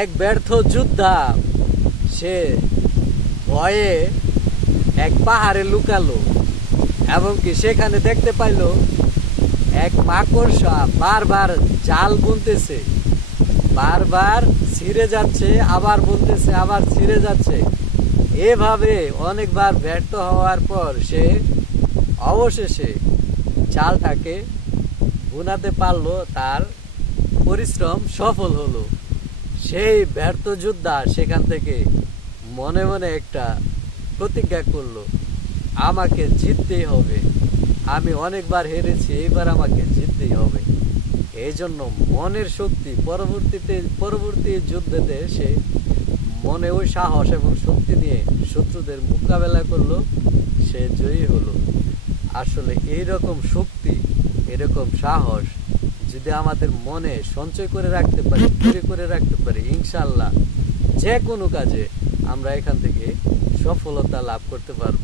এক ব্যর্থ যোদ্ধা। সে ভয়ে এক পাহাড়ে লুকালো এবং কি সেখানে দেখতে পাইলো এক মাকড়সা বারবার জাল বুনতেছে। বারবার ছিঁড়ে যাচ্ছে, আবার বলতেছে আবার ছিঁড়ে যাচ্ছে। এভাবে অনেকবার ব্যর্থ হওয়ার পর সে অবশেষে চালটাকে বুনাতে পারল, তার পরিশ্রম সফল হলো। সেই ব্যর্থ যোদ্ধা সেখান থেকে মনে মনে একটা প্রতিজ্ঞা করল, আমাকে জিততেই হবে। আমি অনেকবার হেরেছি, এইবার আমাকে জিততেই হবে। এই জন্য মনের শক্তি পরবর্তীতে, পরবর্তী যুদ্ধেতে সে মনে ওই সাহস এবং শক্তি নিয়ে শত্রুদের মোকাবেলা করল, সে জয়ী হলো। আসলে এই রকম শক্তি, এরকম সাহস যদি আমাদের মনে সঞ্চয় করে রাখতে পারি তৈরি করে রাখতে পারি ইনশাল্লাহ যে কোনো কাজে আমরা এখান থেকে সফলতা লাভ করতে পারব।